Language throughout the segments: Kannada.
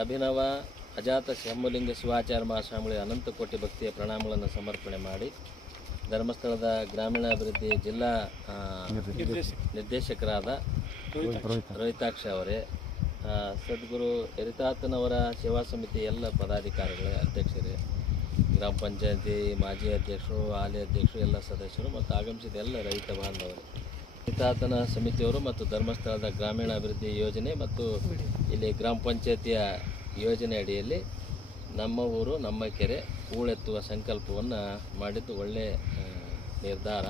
ಅಭಿನವ ಅಜಾತ ಶಂಭುಲಿಂಗ ಶಿವಾಚಾರ್ಯ ಮಹಾಸ್ವಾಮಿಗಳಿಗೆ ಅನಂತ ಕೋಟಿ ಭಕ್ತಿಯ ಪ್ರಣಾಮಗಳನ್ನು ಸಮರ್ಪಣೆ ಮಾಡಿ ಧರ್ಮಸ್ಥಳದ ಗ್ರಾಮೀಣಾಭಿವೃದ್ಧಿ ಜಿಲ್ಲಾ ನಿರ್ದೇಶಕರಾದ ರೋಹಿತಾಕ್ಷ ಅವರೇ, ಸದ್ಗುರು ಯರಿತಾತನವರ ಸೇವಾ ಸಮಿತಿ ಎಲ್ಲ ಪದಾಧಿಕಾರಿಗಳ ಅಧ್ಯಕ್ಷರೇ, ಗ್ರಾಮ ಪಂಚಾಯತಿ ಮಾಜಿ ಅಧ್ಯಕ್ಷರು, ಹಾಲಿ ಅಧ್ಯಕ್ಷರು, ಎಲ್ಲ ಸದಸ್ಯರು ಮತ್ತು ಆಗಮಿಸಿದ ಎಲ್ಲ ರೈತ ಬಾಂಧವರು, ಯರಿತಾತನ ಸಮಿತಿಯವರು ಮತ್ತು ಧರ್ಮಸ್ಥಳದ ಗ್ರಾಮೀಣಾಭಿವೃದ್ಧಿ ಯೋಜನೆ ಮತ್ತು ಇಲ್ಲಿ ಗ್ರಾಮ ಪಂಚಾಯತಿಯ ಯೋಜನೆ ಅಡಿಯಲ್ಲಿ ನಮ್ಮ ಊರು ನಮ್ಮ ಕೆರೆ ಹೂಳೆತ್ತುವ ಸಂಕಲ್ಪವನ್ನು ಮಾಡಿದ್ದು ಒಳ್ಳೆಯ ನಿರ್ಧಾರ.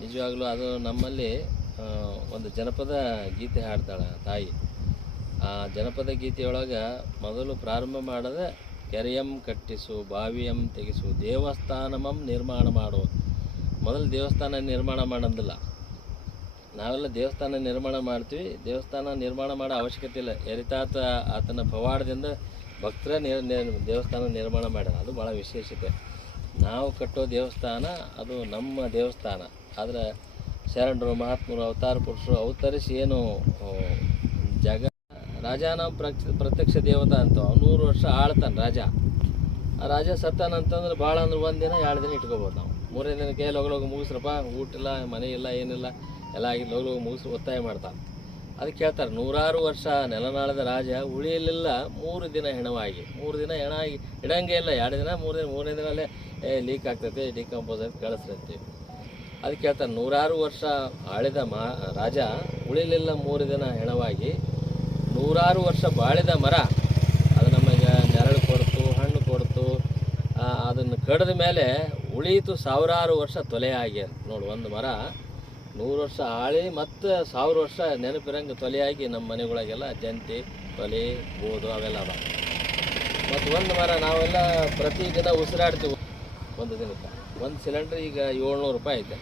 ನಿಜವಾಗ್ಲೂ ಅದು ನಮ್ಮಲ್ಲಿ ಒಂದು ಜನಪದ ಗೀತೆ ಹಾಡ್ತಾಳೆ ತಾಯಿ. ಆ ಜನಪದ ಗೀತೆಯೊಳಗೆ ಮೊದಲು ಪ್ರಾರಂಭ ಮಾಡದೆ ಕೆರೆಯಂ ಕಟ್ಟಿಸು, ಬಾವಿಯಂ ತೆಗೆಸು, ದೇವಸ್ಥಾನಮಂ ನಿರ್ಮಾಣ ಮಾಡು. ಮೊದಲು ದೇವಸ್ಥಾನ ನಿರ್ಮಾಣ ಮಾಡೋದಿಲ್ಲ. ನಾವೆಲ್ಲ ದೇವಸ್ಥಾನ ನಿರ್ಮಾಣ ಮಾಡ್ತೀವಿ. ದೇವಸ್ಥಾನ ನಿರ್ಮಾಣ ಮಾಡೋ ಅವಶ್ಯಕತೆ ಇಲ್ಲ. ಯರಿತಾತ ಆತನ ಪವಾಡದಿಂದ ಭಕ್ತರ ದೇವಸ್ಥಾನ ನಿರ್ಮಾಣ ಮಾಡ್ಯಾರ. ಅದು ಭಾಳ ವಿಶೇಷತೆ. ನಾವು ಕಟ್ಟೋ ದೇವಸ್ಥಾನ ಅದು ನಮ್ಮ ದೇವಸ್ಥಾನ. ಆದರೆ ಶರಣರು, ಮಹಾತ್ಮರು, ಅವತಾರ ಪುರುಷರು ಅವತರಿಸಿ ಏನು ಜಗ ರಾಜನ ಪ್ರತ್ಯಕ್ಷ ದೇವತಾ ಅಂತ 100 ವರ್ಷ ಆಳ್ತಾನೆ ರಾಜ. ಆ ರಾಜ ಸತ್ತಾನಂತಂದ್ರೆ ಭಾಳ ಅಂದ್ರೆ 1 ದಿನ 2 ದಿನ ಇಟ್ಕೋಬೋದು ನಾವು. 3ನೇ ದಿನಕ್ಕೆ ಲೋಗ ಮುಗಿಸ್ರಪ್ಪ, ಊಟ ಇಲ್ಲ, ಮನೆ ಇಲ್ಲ, ಏನಿಲ್ಲ, ಎಲ್ಲ ಆಗಿ ಲೋಗ ಮುಗಿಸಿ ಒತ್ತಾಯ ಮಾಡ್ತಾನೆ. ಅದಕ್ಕೆ ಹೇಳ್ತಾರೆ, 100 ವರ್ಷ ನೆಲನಾಳದ ರಾಜ ಉಳಿಯಲಿಲ್ಲ 3 ದಿನ ಹೆಣವಾಗಿ. 3 ದಿನ ಹೆಣ ಆಗಿ ಇಡಂಗೆ ಇಲ್ಲ. 2 ದಿನ 3 ದಿನ, 3ನೇ ದಿನಲ್ಲೇ ಲೀಕ್ ಆಗ್ತೈತೆ, ಡಿಕಂಪೋಸ್ ಆಗಿ ಕಳಿಸ್ತಿರ್ತೀವಿ. ಅದಕ್ಕೆ ಹೇಳ್ತಾರೆ, 100 ವರ್ಷ ಆಳಿದ ರಾಜ ಉಳಿಲಿಲ್ಲ 3 ದಿನ ಹೆಣವಾಗಿ. 100 ವರ್ಷ ಬಾಳಿದ ಮರ ಅದು ನಮಗೆ ನೆರಳು ಕೊಡ್ತು, ಹಣ್ಣು ಕೊಡ್ತು. ಅದನ್ನು ಕಡಿದ ಮೇಲೆ ಉಳೀತು 1000 ವರ್ಷ ತೊಲೆಯಾಗಿ. ನೋಡಿ, ಒಂದು ಮರ 100 ವರ್ಷ ಆಳಿ ಮತ್ತು 1000 ವರ್ಷ ನೆನಪಿರಂಗೆ ತೊಲೆಯಾಗಿ ನಮ್ಮ ಮನೆಗಳಿಗೆಲ್ಲ ಜಂತಿ, ತೊಲೆ, ಬೋದು ಅವೆಲ್ಲ ಅದ. ಮತ್ತು ಒಂದು ಮರ ನಾವೆಲ್ಲ ಪ್ರತಿದಿನ ಉಸಿರಾಡ್ತೀವಿ. ಒಂದು ದಿನಕ್ಕೆ ಒಂದು ಸಿಲಿಂಡ್ರ್ ಈಗ 700 ರೂಪಾಯಿ ಐತೆ.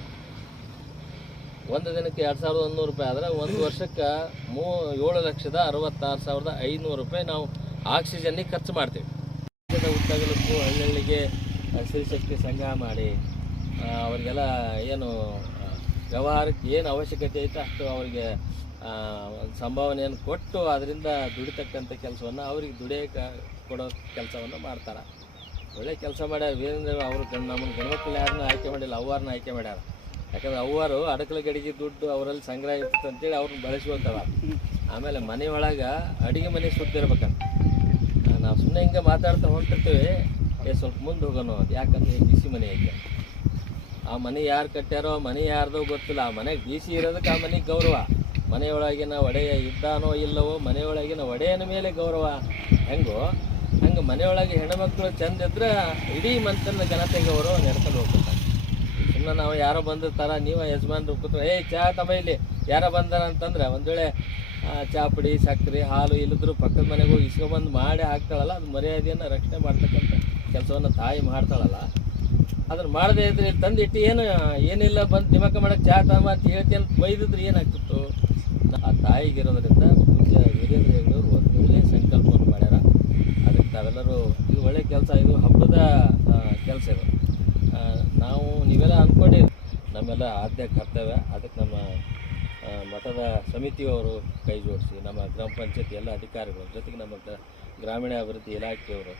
ಒಂದು ದಿನಕ್ಕೆ 2100 ರೂಪಾಯಿ ಆದರೆ ಒಂದು ವರ್ಷಕ್ಕೆ 7,66,500 ರೂಪಾಯಿ ನಾವು ಆಕ್ಸಿಜನ್ನಿಗೆ ಖರ್ಚು ಮಾಡ್ತೀವಿ. ಉತ್ತಗಲಕ್ಕೂ ಹಳ್ಳಿಗೆ ಸ್ತ್ರೀಶಕ್ತಿ ಸಂಗ್ರಹ ಮಾಡಿ ಅವರಿಗೆಲ್ಲ ಏನು ವ್ಯವಹಾರಕ್ಕೆ ಏನು ಅವಶ್ಯಕತೆ ಐತೆ ಅಷ್ಟು ಅವರಿಗೆ ಸಂಭಾವನೆಯನ್ನು ಕೊಟ್ಟು ಅದರಿಂದ ದುಡಿತಕ್ಕಂಥ ಕೆಲಸವನ್ನು ಅವ್ರಿಗೆ ದುಡಿಯೋಕೆ ಕೊಡೋ ಕೆಲಸವನ್ನು ಮಾಡ್ತಾರೆ. ಒಳ್ಳೆ ಕೆಲಸ ಮಾಡ್ಯಾರ. ವೀರೇಂದ್ರ ಅವರು ನಮ್ಮನ್ನು ಗಣಮಕ್ಕಳು ಯಾರನ್ನೂ ಆಯ್ಕೆ ಮಾಡಿಲ್ಲ, ಅವ್ವಾರನ್ನ ಆಯ್ಕೆ ಮಾಡ್ಯಾರ. ಯಾಕಂದ್ರೆ ಅವ್ವಾರು ಅಡಕಲ ಗಡಿಗೆ ದುಡ್ಡು ಅವರಲ್ಲಿ ಸಂಗ್ರಹ ಇರ್ತದೆ ಅಂತೇಳಿ ಅವ್ರನ್ನ ಬಳಸ್ಕೊಳ್ತಾವ. ಆಮೇಲೆ ಮನೆಯೊಳಗೆ ಅಡುಗೆ ಮನೆ ಸುತ್ತಿರ್ಬೇಕಂತ ನಾವು ಸುಮ್ಮನೆ ಹಿಂಗೆ ಮಾತಾಡ್ತಾ ಹೊಂಟಿರ್ತೀವಿ. ಸ್ವಲ್ಪ ಮುಂದೆ ಹೋಗೋಣ ಅದು. ಯಾಕಂದರೆ ಬಿಸಿ ಮನೆ ಐತೆ. ಆ ಮನೆ ಯಾರು ಕಟ್ಟ್ಯಾರೋ, ಮನೆ ಯಾರ್ದೋ ಗೊತ್ತಿಲ್ಲ. ಆ ಮನೆಗೆ ಬಿಸಿ ಇರೋದಕ್ಕೆ ಆ ಮನೆಗೆ ಗೌರವ. ಮನೆಯೊಳಗಿನ ಒಡೆಯ ಇದ್ದಾನೋ ಇಲ್ಲವೋ, ಮನೆಯೊಳಗಿನ ಒಡೆಯನ ಮೇಲೆ ಗೌರವ ಹೆಂಗೋ ಹಂಗೆ ಮನೆಯೊಳಗೆ ಹೆಣ್ಮಕ್ಳು ಚಂದ ಇದ್ರೆ ಇಡೀ ಮನುಷ್ಯನ ಘನತೆ ಗೌರವ ನಡ್ಕೊಂಡು ಹೋಗ್ತಾರೆ. ಸುಮ್ಮನೆ ನಾವು ಯಾರೋ ಬಂದಿರ್ತಾರ, ನೀವು ಯಜಮಾನ್ರು ಕೂತ್ರೆ ಚಹಾ ತಮ್ಮ ಇಲ್ಲಿ ಯಾರೋ ಬಂದಾರ ಅಂತಂದ್ರೆ ಒಂದು ವೇಳೆ ಚಹಾ ಪುಡಿ, ಸಕ್ಕರೆ, ಹಾಲು ಇಲ್ಲಿದ್ರು ಪಕ್ಕದ ಮನೆಗೆ ಹೋಗಿ ಇಸ್ಕೊಂಬಂದು ಮಾಡಿ ಹಾಕ್ತಾಳಲ್ಲ, ಅದು ಮರ್ಯಾದೆಯನ್ನು ರಕ್ಷಣೆ ಮಾಡ್ತಕ್ಕಂಥ ಕೆಲಸವನ್ನು ತಾಯಿ ಮಾಡ್ತಾಳಲ್ಲ. ಅದನ್ನು ಮಾಡದೇ ಇದ್ರೆ ತಂದಿಟ್ಟು ಏನಿಲ್ಲ ಬಂದು ದಿಮಕ ಮಾಡೋಕ್ಕೆ ಚಹಾ ತಮ್ಮ ಅಂತ ಹೇಳ್ತಿ ಅಂತ ಬೈದಿದ್ರೆ ಏನಾಗ್ತಿತ್ತು? ಆ ತಾಯಿಗಿರೋದ್ರಿಂದ ಪೂಜ್ಯ ವೀರೇಂದ್ರ ಹೆಗ್ಗಡವರು ಒಂದು ಒಳ್ಳೆಯ ಸಂಕಲ್ಪವನ್ನು ಮಾಡ್ಯಾರ. ಅದಕ್ಕೆ ನಾವೆಲ್ಲರೂ ಇದು ಒಳ್ಳೆಯ ಕೆಲಸ, ಇದು ಹಬ್ಬದ ಕೆಲಸ ಇದು. ನಾವು ನೀವೆಲ್ಲ ಅಂದ್ಕೊಂಡಿರಿ ನಮ್ಮೆಲ್ಲ ಆದ್ಯ ಕರ್ತವ್ಯ. ಅದಕ್ಕೆ ನಮ್ಮ ಮಠದ ಸಮಿತಿಯವರು ಕೈ ಜೋಡಿಸಿ, ನಮ್ಮ ಗ್ರಾಮ ಪಂಚಾಯತಿ ಎಲ್ಲ ಅಧಿಕಾರಿಗಳು ಜೊತೆಗೆ ನಮ್ಮ ಗ್ರಾಮೀಣ ಅಭಿವೃದ್ಧಿ ಇಲಾಖೆಯವರು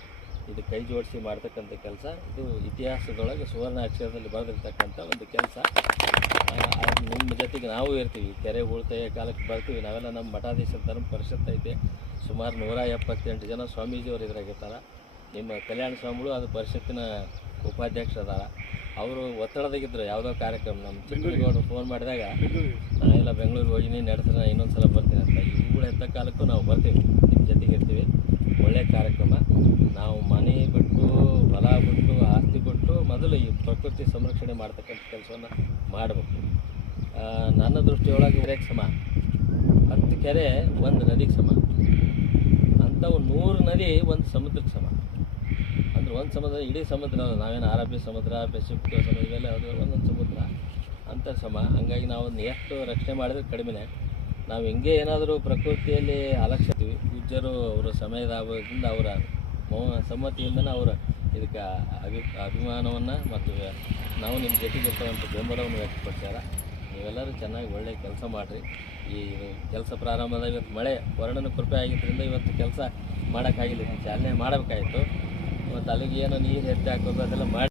ಇದು ಕೈ ಜೋಡಿಸಿ ಮಾಡ್ತಕ್ಕಂಥ ಕೆಲಸ. ಇದು ಇತಿಹಾಸದೊಳಗೆ ಸುವರ್ಣ ಅಕ್ಷರದಲ್ಲಿ ಬರೆದಿರ್ತಕ್ಕಂಥ ಒಂದು ಕೆಲಸ. ನಿಮ್ಮ ಜೊತೆಗೆ ನಾವು ಇರ್ತೀವಿ. ಕೆರೆ ಉಳಿತಾಯ ಕಾಲಕ್ಕೆ ಬರ್ತೀವಿ. ನಾವೆಲ್ಲ ನಮ್ಮ ಮಠಾಧೀಶ ಧರ್ಮ ಪರಿಷತ್ ಐತೆ. ಸುಮಾರು 178 ಜನ ಸ್ವಾಮೀಜಿಯವರು ಇದ್ರಾಗಿರ್ತಾರೆ. ನಿಮ್ಮ ಕಲ್ಯಾಣ ಸ್ವಾಮಿಗಳು ಅದು ಪರಿಷತ್ತಿನ ಉಪಾಧ್ಯಕ್ಷರದಾರ. ಅವರು ಒತ್ತಡದಾಗಿದ್ದರು. ಯಾವುದೋ ಕಾರ್ಯಕ್ರಮ ನಮ್ಮ ಚಿಕ್ಕಗೌಡರು ಫೋನ್ ಮಾಡಿದಾಗ ನಾನೆಲ್ಲ ಬೆಂಗಳೂರಿಗೆ ಹೋಗಿನಿ, ನಡೆಸಿದ ಇನ್ನೊಂದು ಸಲ ಬರ್ತೀನಿ ಅಂತ. ಇವುಗಳು ಎತ್ತ ಕಾಲಕ್ಕೂ ನಾವು ಬರ್ತೀವಿ, ನಿಮ್ಮ ಜೊತೆಗೆ ಇರ್ತೀವಿ. ಒಳ್ಳೆಯ ಕಾರ್ಯಕ್ರಮ. ನಾವು ಮನೆ ಬಿಟ್ಟು, ಹೊಲ ಬಿಟ್ಟು, ಆಸ್ತಿ ಬಿಟ್ಟು ಮೊದಲು ಈ ಪ್ರಕೃತಿ ಸಂರಕ್ಷಣೆ ಮಾಡ್ತಕ್ಕಂಥ ಕೆಲಸವನ್ನು ಮಾಡಬೇಕು. ನನ್ನ ದೃಷ್ಟಿಯೊಳಗೆ ಕೆರೆಗೆ ಸಮ, 10 ಕೆರೆ ಒಂದು ನದಿಗೆ ಸಮ. ಅಂಥವು 100 ನದಿ ಒಂದು ಸಮುದ್ರಕ್ಕೆ ಸಮ. ಅಂದ್ರೆ ಒಂದು ಸಮುದ್ರ ಇಡೀ ಸಮುದ್ರ ಅಲ್ಲ. ನಾವೇನು ಅರಬ್ಬಿ ಸಮುದ್ರ, ಪೆಸಿಫಿಕ್ ಸಮುದ್ರ ಇವೆಲ್ಲ ಒಂದೊಂದು ಸಮುದ್ರ ಅಂತ ಸಮ. ಹಂಗಾಗಿ ನಾವು ಎಷ್ಟು ರಕ್ಷಣೆ ಮಾಡಿದ್ರೆ ಕಡಿಮೆನೇ. ನಾವು ಹಿಂಗೆ ಏನಾದರೂ ಪ್ರಕೃತಿಯಲ್ಲಿ ಅಲಕ್ಷಿತೀವಿ. ಪೂಜ್ಯರು ಅವರ ಸಮಯದ ಆಗೋದ್ರಿಂದ ಅವರ ಸಮ್ಮತಿಯಿಂದನೇ ಅವರ ಇದಕ್ಕೆ ಅಭಿಮಾನವನ್ನು ಮತ್ತು ನಾವು ನಿಮ್ಮ ಜೊತೆಗೆ ಇರ್ತಕ್ಕಂಥ ಬೆಂಬಲವನ್ನು ವ್ಯಕ್ತಪಡಿಸ್ಯಾರ. ನೀವೆಲ್ಲರೂ ಚೆನ್ನಾಗಿ ಒಳ್ಳೆ ಕೆಲಸ ಮಾಡಿರಿ. ಈ ಕೆಲಸ ಪ್ರಾರಂಭದ ಇವತ್ತು ಮಳೆ ವರ್ಣನ ಕೃಪೆ ಆಗಿದ್ದರಿಂದ ಇವತ್ತು ಕೆಲಸ ಮಾಡೋಕ್ಕಾಗಿಲ್ಲ, ಚಾಲನೆ ಮಾಡಬೇಕಾಯಿತು. ಮತ್ತು ಅಲ್ಲಿಗೆ ಏನೋ ನೀರು ಎತ್ತಿ ಹಾಕೋದು ಅದೆಲ್ಲ ಮಾಡಿ